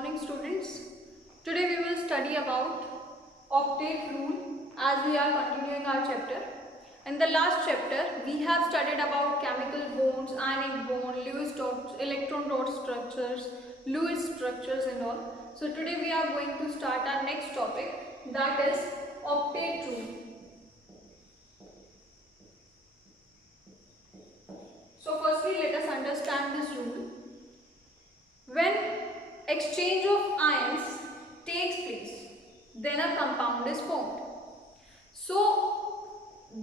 morning students. Today we will study about octet rule as we are continuing our chapter. In the last chapter we have studied about chemical bonds, ionic bond, Lewis dot, electron dot structures, Lewis structures and all. So today we are going to start our next topic, that is octet rule. So firstly let us understand this rule. When exchange of ions takes place, then a compound is formed. So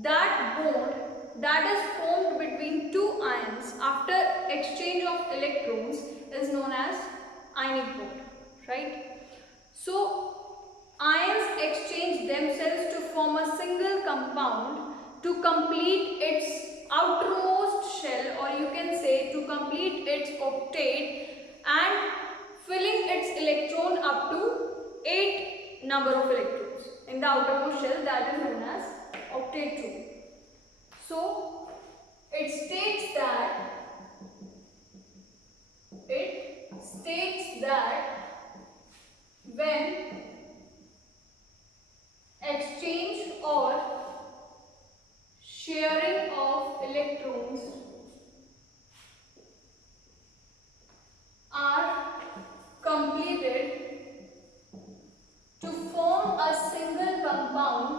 that bond that is formed between two ions after exchange of electrons is known as ionic bond, right? So ions exchange themselves to form a single compound to complete its outermost shell, or you can say to complete its octet, and filling its electron up to 8 number of electrons in the outermost shell, that is known as octet rule. So it states that when exchange or sharing of electrons are completed to form a single compound,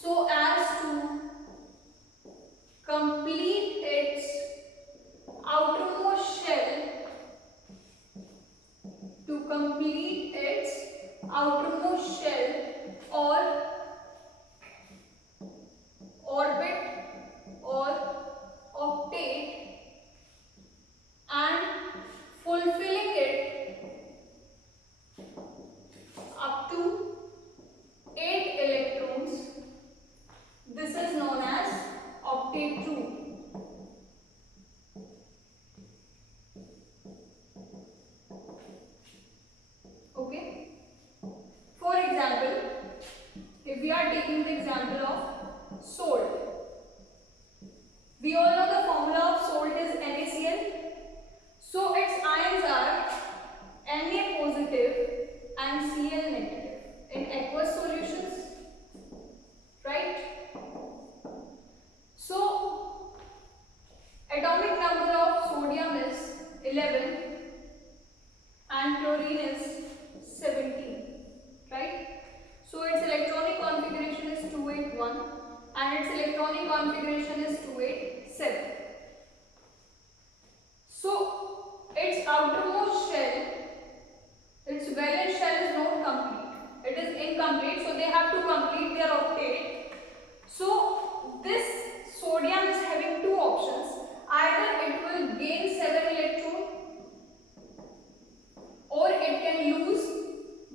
so as to complete its outermost shell, or orbit or octet, and fulfilling it up to 8 electrons. This is known as octet rule. Okay. For example, if we are taking the example of salt, we all know the formula of salt is NaCl. So its ions are Na positive and Cl negative in aqueous solutions, right? So atomic number of sodium is 11 and chlorine is 17, right? So its electronic configuration is 281 and its electronic configuration is 287. So its outermost shell, its valence shell is not complete. It is incomplete, so they have to complete their octet. So this sodium is having two options. Either it will gain 7 electrons or it can lose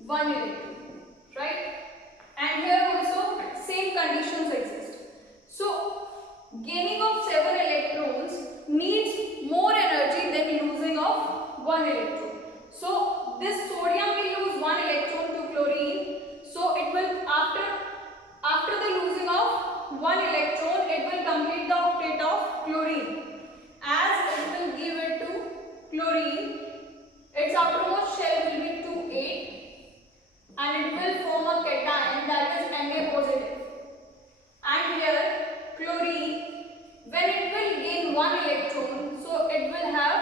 1 electron, right? And here also same conditions exist. So gaining of 7 electrons needs more energy than losing of 1 electron. So this sodium will lose 1 electron to chlorine. So it will after the losing of 1 electron, it will complete the octet of chlorine. As it will give it to chlorine, its outermost shell will be 2,8 and it will form a cation, that is Na positive. And here chlorine, when it will gain 1 electron, so it will have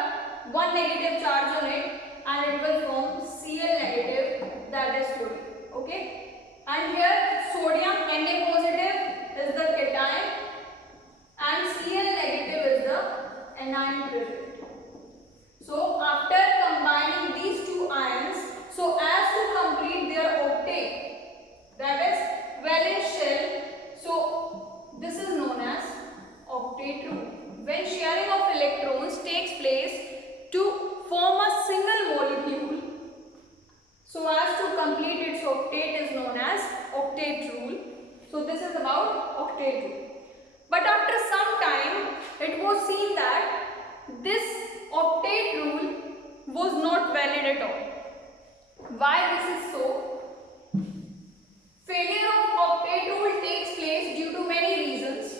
1 negative charge on it and it will form Cl negative, that is chlorine. Okay. And here sodium Na positive is the cation and Cl negative is the anion present. So after combining these two ions, so as to complete their octet, that is valence shell, so this is known as octet rule. When sharing of electrons takes place to form a single molecule, so as to complete its octet is known as octet rule. So this is about octet rule. But after some time, it was seen that this octet rule was not valid at all. Why this is so? Failure of octet rule takes place due to many reasons.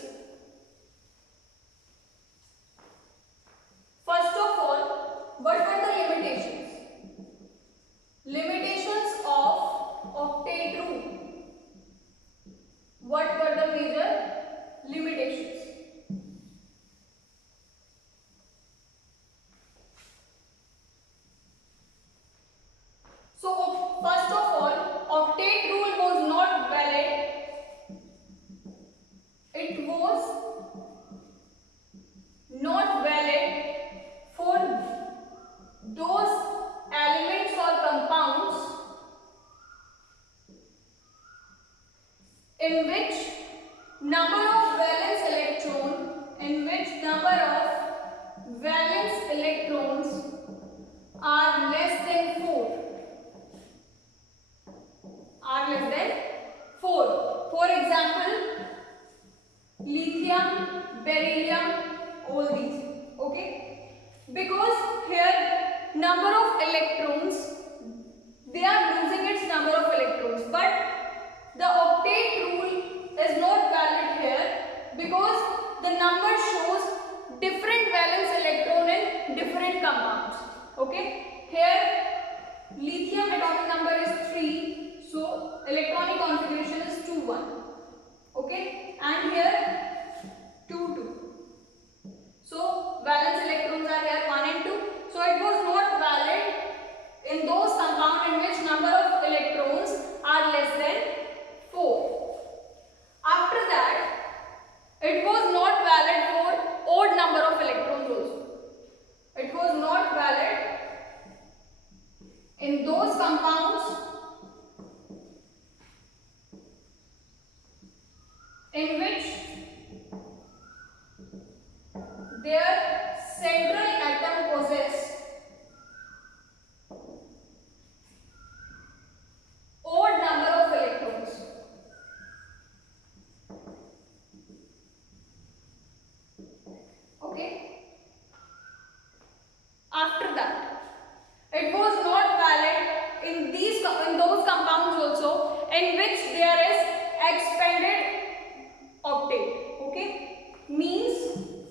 in which number of valence electrons are less than 4. For example, lithium, beryllium, all these. Okay, because here number of electrons, they are losing its number of electrons, but the octet rule is not valid here because the number shows different valence electron in different compounds. Okay, here lithium atomic number is 3, so electronic configuration is 2 1. Okay, and here 2 2. So valence electrons are here 1 and 2. So it was not valid in those compounds in which number of electrons are less than 4. After that, it was not valid for odd number of electrons also. It was not valid in those compounds in which their central atom possess odd number of electrons. Okay. After that, it was not valid in those compounds also in which there is expanded octet. Okay, means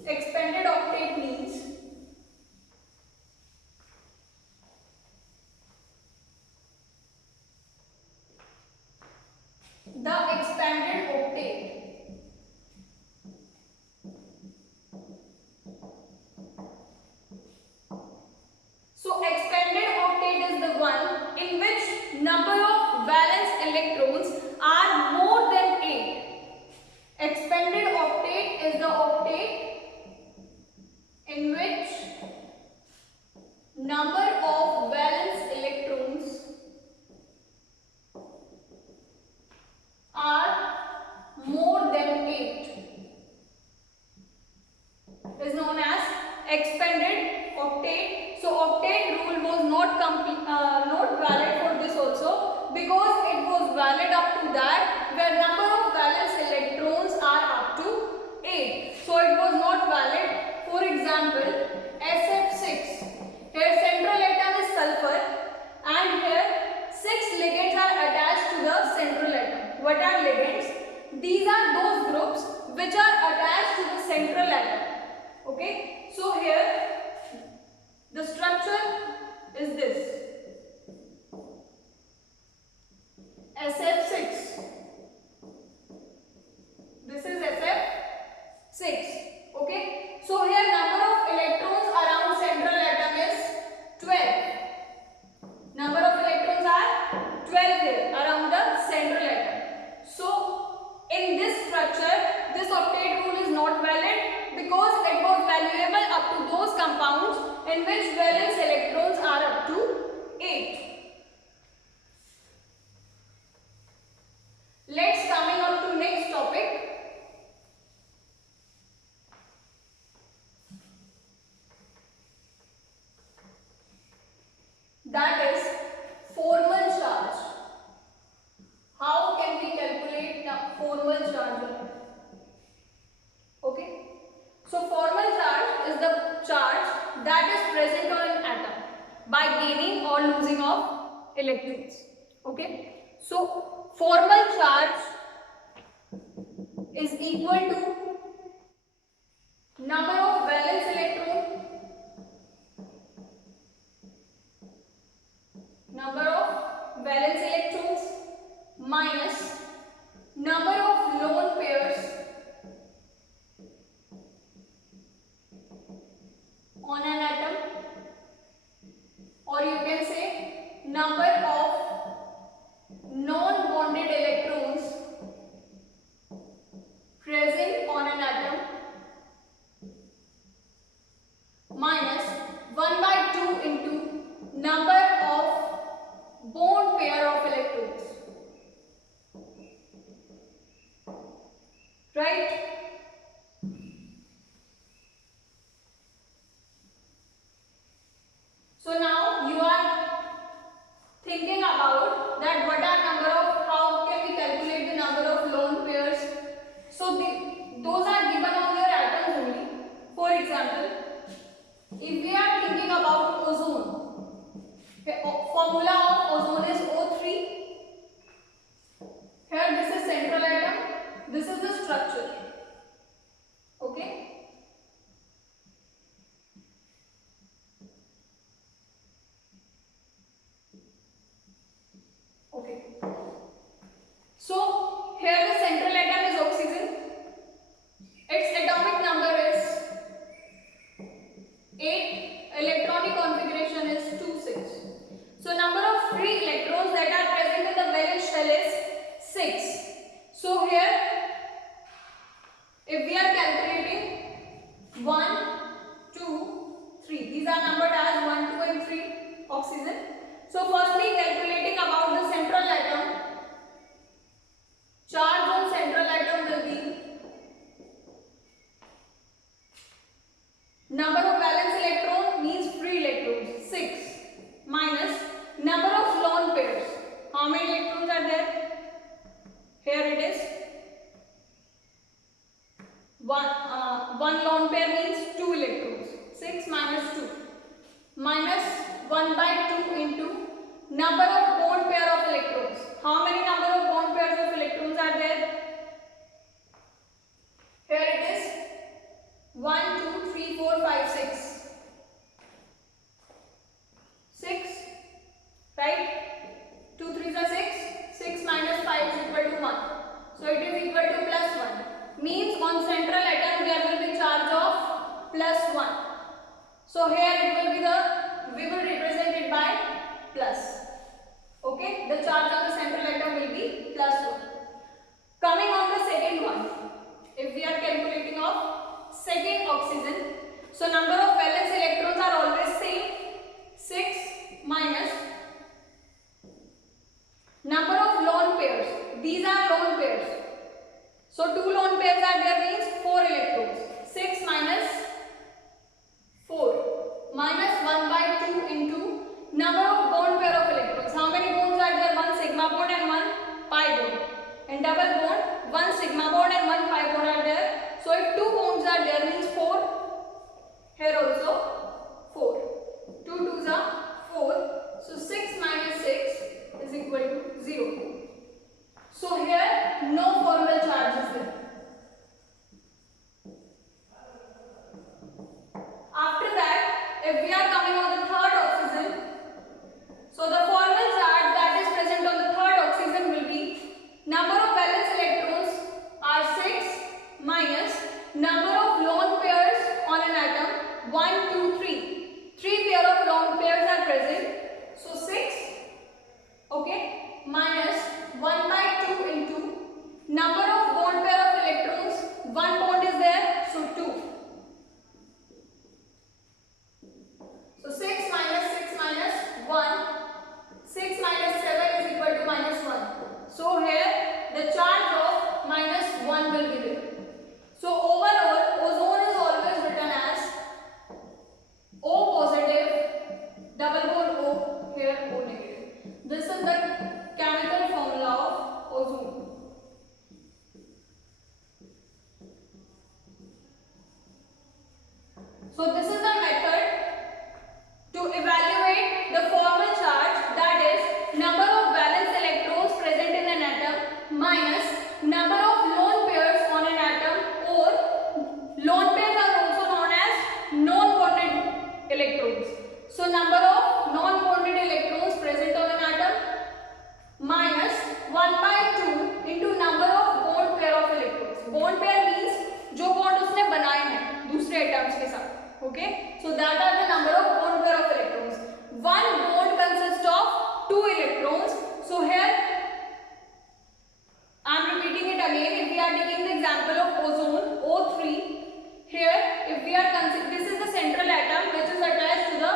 expanded octet means the expanded octet expanded octet is the one in which number of valence electrons are more than 8. Expanded octet is the octet in which number of valence electrons are more than 8. Is known as expanded octet. So octet rule was not valid for this also because it was valid up to that where number of valence electrons are up to 8. So it was not valid. For example, SF6. Here central atom is sulfur and here 6 ligands are attached to the central atom. What are ligands? These are those groups which are attached to the central atom. Okay, so here the structure is this. SF6. This is SF6. Okay, so here number of electrons around central atom is 12. Number of electrons are 12 here around the central atom. So in this structure, this octet rule is not valid because it was valuable up to those compounds in which valence electrons are up to 8. Let's coming up to next topic. That is formal charge. How can we calculate the formal charge? Okay. So formal charge is the charge that is present on an atom by gaining or losing of electrons. Okay. So formal charge is equal to number of valence electrons minus number of lone pairs on an atom, or you can say number of non-bonded electrons present on an atom minus 1/2 into number of bond pair of electrons. right? So now you are thinking about that what are number of, how can we calculate the number of lone pairs. So those are given on your atoms only. For example, if we are thinking about ozone, formula of ozone is O3. Here this is central atom, this is the structure. Okay. Okay. So here the central atom is oxygen. Its atomic number is 8. Electronic configuration is 2, 6. So number of free electrons that are present in the valence shell is 6. So here, if we are calculating 1, 2, 3, these are numbered as 1, 2 and 3 oxygen. So firstly calculating about the central atom, charge on central atom will be number of valence electron means free electrons 6 minus number of lone pairs. How many electrons are there? Here it is. One lone pair means 2 electrons. 6 minus 2 minus 1 by 2 into number of bond pair of electrons. How many number of bond pairs of electrons are there? Here it is 1, 2, 3, 4, 5, 6. 6, right? 2 3s are 6. 6 minus 5 is equal to 1. So it is equal to plus 1. Means on central atom there will be charge of plus 1. So here it will be we will represent it by plus. Okay, the charge of the central atom will be plus 1. Coming on the second one, if we are calculating of second oxygen, so number of valence electrons are always same, 6 minus number of lone pairs. These are lone pairs. So 2 lone pairs are there means 4 electrons. 6 minus 4 minus 1 by 2 into number of bond pair of electrons. How many bonds are there? 1 sigma bond and 1 pi bond. And double bond, 1 sigma bond and 1 pi bond are there. So if 2 bonds are there means 4. Here also 4. 2 2s are 4. So 6 minus 6 is equal to 0. So here no formal charge is there. After that, if we are coming on the third oxygen, so the formal charge that is present on the third oxygen will be number of valence electrons are 6 minus number of lone pairs on an atom 1, 2, 3. 3 pair of lone pairs are present. So 6, okay, minus 1 by 2 into number of bond pair of electrons. 1 bond is there, so 2. So 6 minus 1. 6 minus 7 is equal to minus 1. So here the charge of minus 1 will be there. So overall ozone is always written as O positive, double bond O, here O negative. This is the chemical formula of ozone. So this is the method to evaluate the formal charge, that is number of valence electrons present in an atom minus number of lone pairs on an atom, or lone pairs are also known as non-bonded electrons. So number of non-bonded electrons present on an atom minus 1 by 2 into number of bond pair of electrons. Bond pair means जो bond उसने बनाए हैं दूसरे atoms के साथ. Okay, so that are the number of bond pair of electrons. One bond consists of 2 electrons. So here I am repeating it again. If we are taking the example of ozone O3, here if we are considering, this is the central atom which is attached to the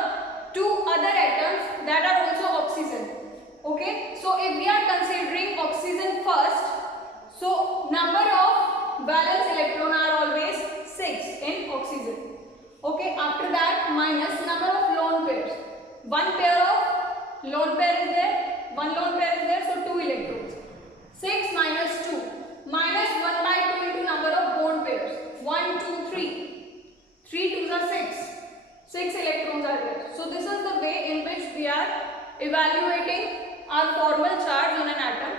2 other atoms that are also oxygen. Okay, so if we are considering oxygen first, so number of valence after that minus number of lone pairs. One pair of lone pair is there, one lone pair is there, so 2 electrons. 6 minus 2 minus 1 by 2 into number of bond pairs. 1, 2, 3. 3 2s are 6. 6 electrons are there. So this is the way in which we are evaluating our formal charge on an atom.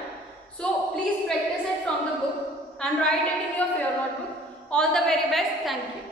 So please practice it from the book and write it in your fair notebook. All the very best. Thank you.